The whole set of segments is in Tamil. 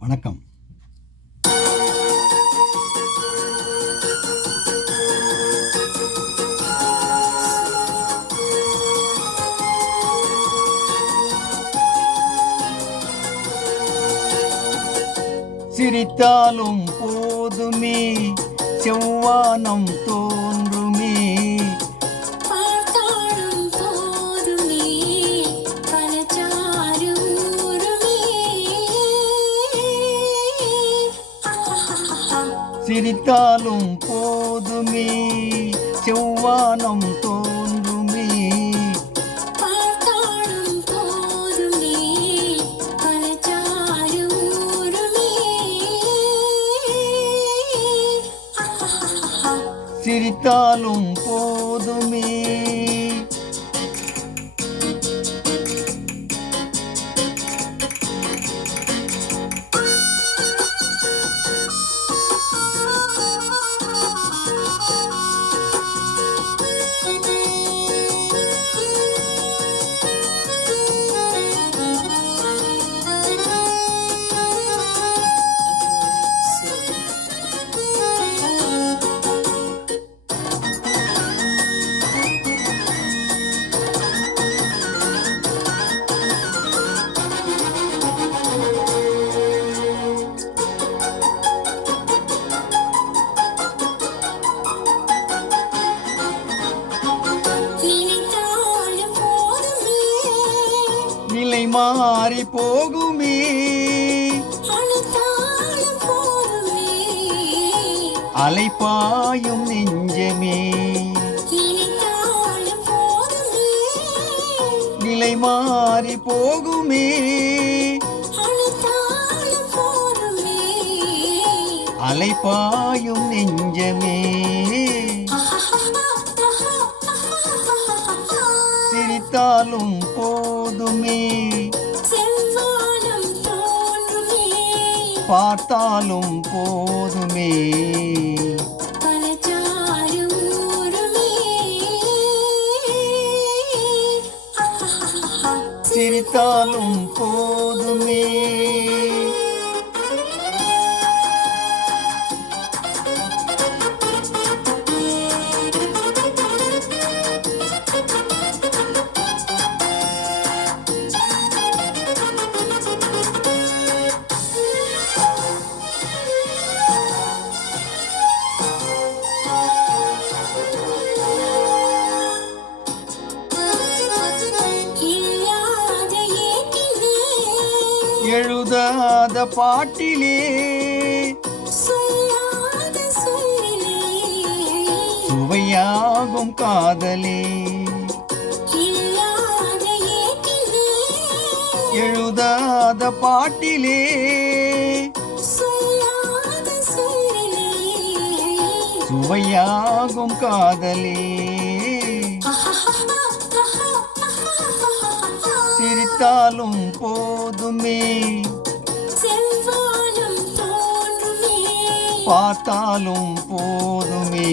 வணக்கம். சிரித்தாலும் போதுமே செவ்வானம் தோ சிரித்தாலும் போதுமே செவ்வானம் தோன்றுமே. சிரித்தாலும் போதுமே. நிலை மாறி போகுமே. அலைப்பாயும் நெஞ்சமே. நிலை மாறி போகுமே. அலைப்பாயும் நெஞ்சமே. சிரித்தாலும் போதுமே. பார்த்தாலும் போதுமே. சிரித்தாலும் போதுமே. எழுதாத பாட்டிலே. சுவையாகும் காதலே. எழுதாத பாட்டிலே. சுவையாகும் காதலே. சிரித்தாலும் போதுமே. பார்த்தாலும் போதுமே.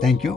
தேங்க்யூ